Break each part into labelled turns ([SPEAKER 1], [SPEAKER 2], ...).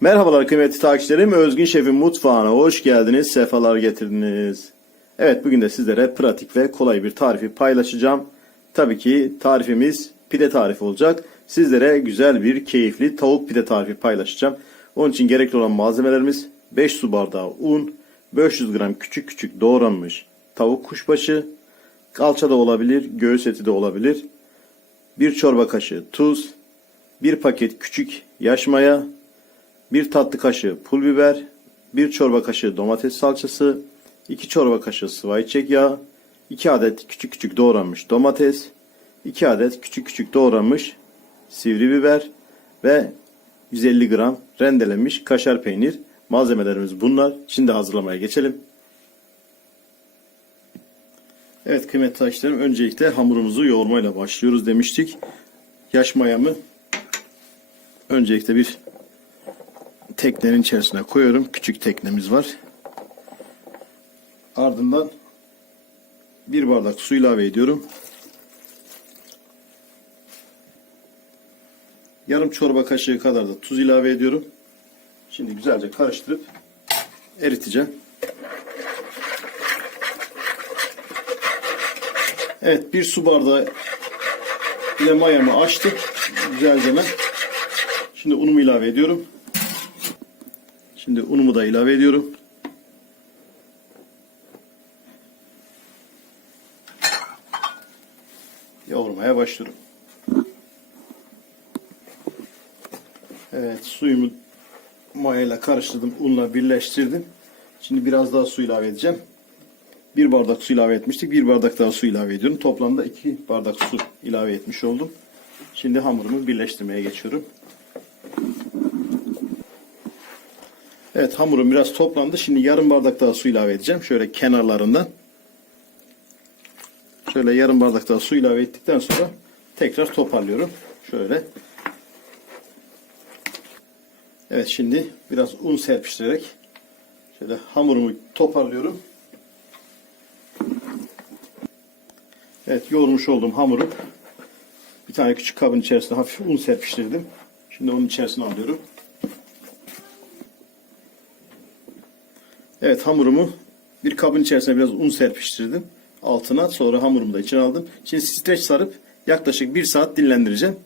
[SPEAKER 1] Merhabalar kıymetli takipçilerim. Özgün Şef'in mutfağına hoş geldiniz. Sefalar getirdiniz. Evet bugün de sizlere pratik ve kolay bir tarifi paylaşacağım. Tabii ki tarifimiz pide tarifi olacak. Sizlere güzel bir keyifli tavuk pide tarifi paylaşacağım. Onun için gerekli olan malzemelerimiz 5 su bardağı un, 500 gram küçük küçük doğranmış tavuk kuşbaşı, kalça da olabilir, göğüs eti de olabilir. 1 çorba kaşığı tuz, 1 paket küçük yaş maya, 1 tatlı kaşığı pul biber, 1 çorba kaşığı domates salçası, 2 çorba kaşığı sıvı ayçiçek yağı, 2 adet küçük küçük doğranmış domates, 2 adet küçük küçük doğranmış sivri biber ve 150 gram rendelenmiş kaşar peynir. Malzemelerimiz bunlar. Şimdi hazırlamaya geçelim. Evet kıymetli arkadaşlarım öncelikle hamurumuzu yoğurmayla başlıyoruz demiştik. Yaş mayamı öncelikle bir teknenin içerisine koyuyorum. Küçük teknemiz var. Ardından bir bardak su ilave ediyorum. Yarım çorba kaşığı kadar da tuz ilave ediyorum. Şimdi güzelce karıştırıp eriteceğim. Evet bir su bardağı ile mayamı açtım. Güzelce ben. Şimdi unumu ilave ediyorum. Şimdi unumu da ilave ediyorum. Yoğurmaya başlıyorum. Evet suyumu mayayla karıştırdım. Unla birleştirdim. Şimdi biraz daha su ilave edeceğim. Bir bardak su ilave etmiştik. Bir bardak daha su ilave ediyorum. Toplamda iki bardak su ilave etmiş oldum. Şimdi hamurumu birleştirmeye geçiyorum. Evet hamurum biraz toplandı. Şimdi yarım bardak daha su ilave edeceğim. Şöyle kenarlarından. Şöyle yarım bardak daha su ilave ettikten sonra tekrar toparlıyorum. Şöyle. Evet şimdi biraz un serpiştirerek şöyle hamurumu toparlıyorum. Evet yoğurmuş olduğum hamuru bir tane küçük kabın içerisine hafif un serpiştirdim. Şimdi onun içerisine alıyorum. Evet hamurumu bir kabın içerisine biraz un serpiştirdim. Altına sonra hamurumu da içine aldım. Şimdi streç sarıp yaklaşık bir saat dinlendireceğim.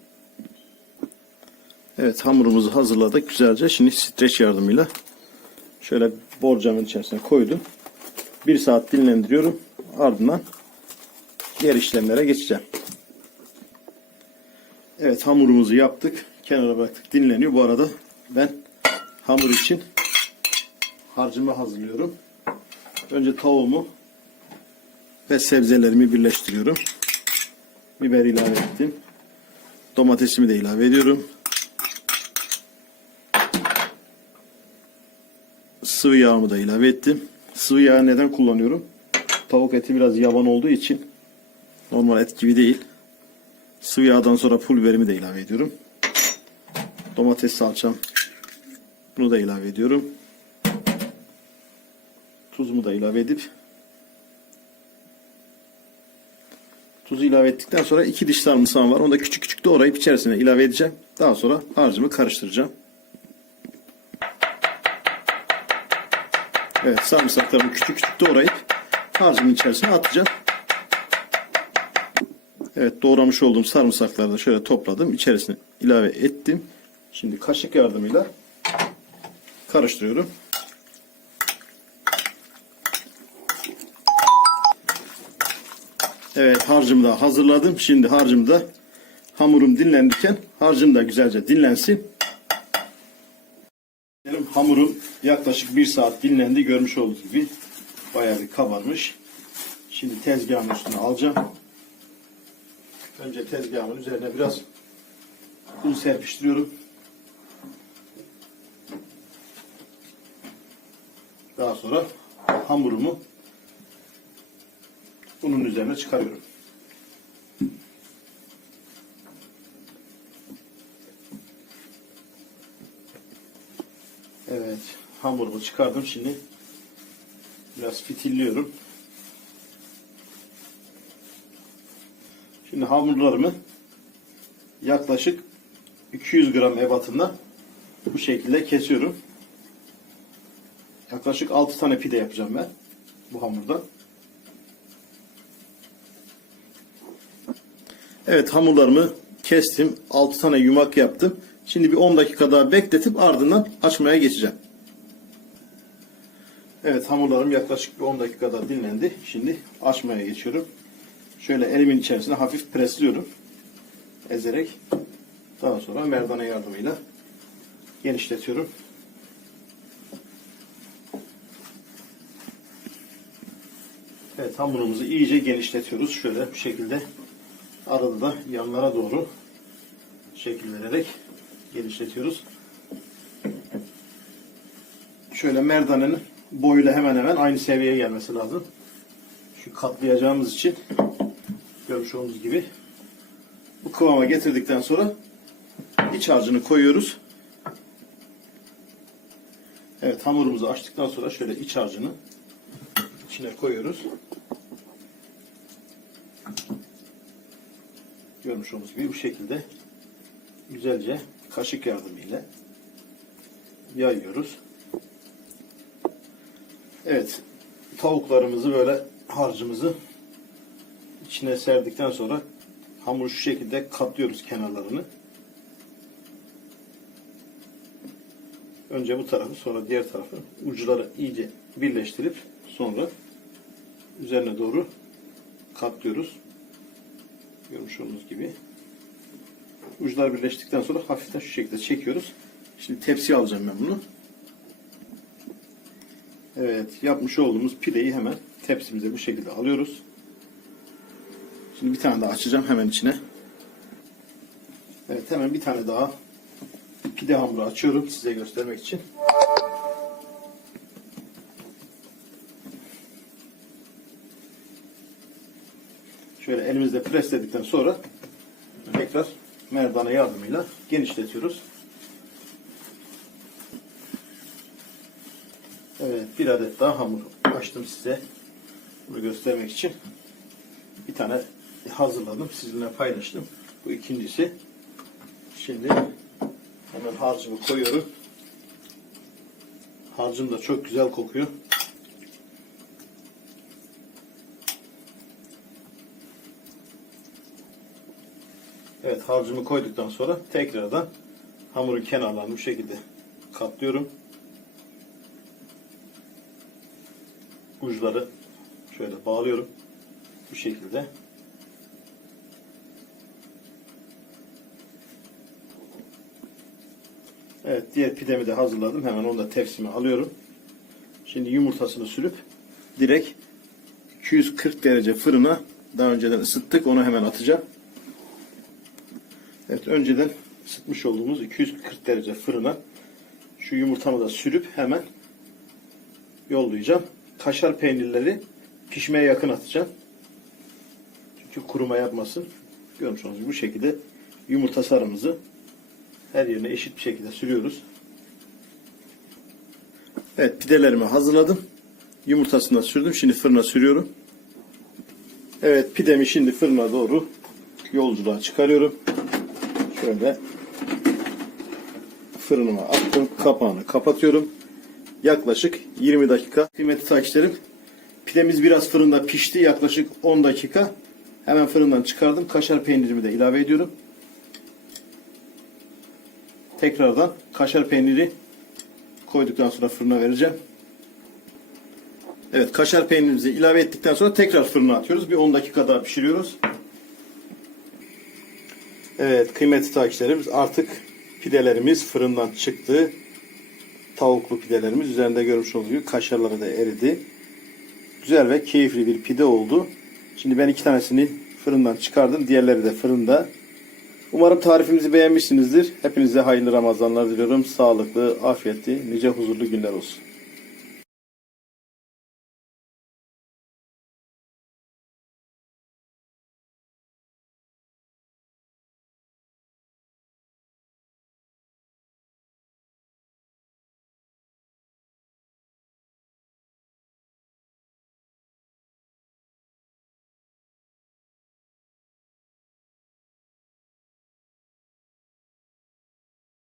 [SPEAKER 1] Evet hamurumuzu hazırladık güzelce. Şimdi streç yardımıyla şöyle borcamın içerisine koydum. Bir saat dinlendiriyorum. Ardından diğer işlemlere geçeceğim. Evet hamurumuzu yaptık. Kenara bıraktık. Dinleniyor. Bu arada ben hamur için harcımı hazırlıyorum. Önce tavuğumu ve sebzelerimi birleştiriyorum. Biber ilave ettim. Domatesimi de ilave ediyorum. Sıvı yağımı da ilave ettim. Sıvı yağ neden kullanıyorum? Tavuk eti biraz yaban olduğu için normal et gibi değil. Sıvı yağdan sonra pul biberimi de ilave ediyorum. Domates salçam. Bunu da ilave ediyorum. Tuzumu da ilave edip tuzu ilave ettikten sonra iki diş sarımsağım var. Onu da küçük küçük doğrayıp içerisine ilave edeceğim. Daha sonra harcımı karıştıracağım. Evet sarımsaklarımı küçük küçük doğrayıp harcımın içerisine atacağım. Evet doğramış olduğum sarımsakları da şöyle topladım. içerisine ilave ettim. Şimdi kaşık yardımıyla karıştırıyorum. Evet harcımı da hazırladım. Şimdi harcım da hamurum dinlenirken harcım da güzelce dinlensin. Benim hamurum yaklaşık bir saat dinlendi. Görmüş olduğunuz gibi bayağı bir kabarmış. Şimdi tezgahın üstüne alacağım. Önce tezgahın üzerine biraz un serpiştiriyorum. Daha sonra hamurumu unun üzerine çıkarıyorum. Evet, hamurumu çıkardım şimdi. Biraz fitilliyorum. Şimdi hamurlarımı yaklaşık 200 gram ebatında bu şekilde kesiyorum. Yaklaşık 6 tane pide yapacağım ben bu hamurdan. Evet hamurlarımı kestim. 6 tane yumak yaptım. Şimdi bir 10 dakika daha bekletip ardından açmaya geçeceğim. Evet hamurlarım yaklaşık bir 10 dakika daha dinlendi. Şimdi açmaya geçiyorum. Şöyle elimin içerisine hafif presliyorum. Ezerek. Daha sonra merdane yardımıyla genişletiyorum. Evet hamurumuzu iyice genişletiyoruz. Şöyle bu şekilde arada da yanlara doğru şekil vererek genişletiyoruz. Şöyle merdanenin boyuyla hemen hemen aynı seviyeye gelmesi lazım. Şu katlayacağımız için görmüş olduğunuz gibi bu kıvama getirdikten sonra iç harcını koyuyoruz. Evet hamurumuzu açtıktan sonra şöyle iç harcını içine koyuyoruz. Görmüş olduğunuz gibi bu şekilde güzelce kaşık yardımıyla yayıyoruz. Evet. Tavuklarımızı böyle harcımızı içine serdikten sonra hamuru şu şekilde katlıyoruz kenarlarını. Önce bu tarafı sonra diğer tarafı uçları iyice birleştirip sonra üzerine doğru katlıyoruz. Görmüş olduğunuz gibi. Uçlar birleştikten sonra hafiften şu şekilde çekiyoruz. Şimdi tepsiye alacağım ben bunu. Evet, yapmış olduğumuz pideyi hemen tepsimize bu şekilde alıyoruz. Şimdi bir tane daha açacağım hemen içine. Evet, hemen bir tane daha pide hamuru açıyorum size göstermek için. Şöyle elimizle presledikten sonra tekrar merdane yardımıyla genişletiyoruz. Evet, bir adet daha hamur açtım size. Bunu göstermek için. Bir tane hazırladım. Sizinle paylaştım. Bu ikincisi. Şimdi hemen harcımı koyuyorum. Harcım da çok güzel kokuyor. Evet harcımı koyduktan sonra tekrardan hamurun kenarlarını bu şekilde katlıyorum. uçları şöyle bağlıyorum. Bu şekilde. Evet diğer pidemi de hazırladım. Hemen onu da tepsime alıyorum. Şimdi yumurtasını sürüp direkt 240 derece fırına daha önceden ısıttık. Onu hemen atacağım. Evet önceden ısıtmış olduğumuz 240 derece fırına şu yumurtamı da sürüp hemen yollayacağım kaşar peynirleri pişmeye yakın atacağım. Çünkü kuruma yapmasın. Görmüş olduğunuz bu şekilde yumurta sarımızı her yerine eşit bir şekilde sürüyoruz. Evet pidelerimi hazırladım. Yumurtasını da sürdüm. Şimdi fırına sürüyorum. Evet pidemi şimdi fırına doğru yolculuğa çıkarıyorum. Şöyle fırınıma attım. Kapağını kapatıyorum yaklaşık 20 dakika. Kıymetli takipçilerim pidemiz biraz fırında pişti yaklaşık 10 dakika. Hemen fırından çıkardım. Kaşar peynirimi de ilave ediyorum. Tekrardan kaşar peyniri koyduktan sonra fırına vereceğim. Evet kaşar peynirimizi ilave ettikten sonra tekrar fırına atıyoruz. Bir 10 dakika daha pişiriyoruz. Evet kıymetli takipçilerimiz artık pidelerimiz fırından çıktı tavuklu pidelerimiz. Üzerinde görmüş olduğunuz gibi kaşarları da eridi. Güzel ve keyifli bir pide oldu. Şimdi ben iki tanesini fırından çıkardım. Diğerleri de fırında. Umarım tarifimizi beğenmişsinizdir. Hepinize hayırlı Ramazanlar diliyorum. Sağlıklı, afiyetli, nice huzurlu günler olsun.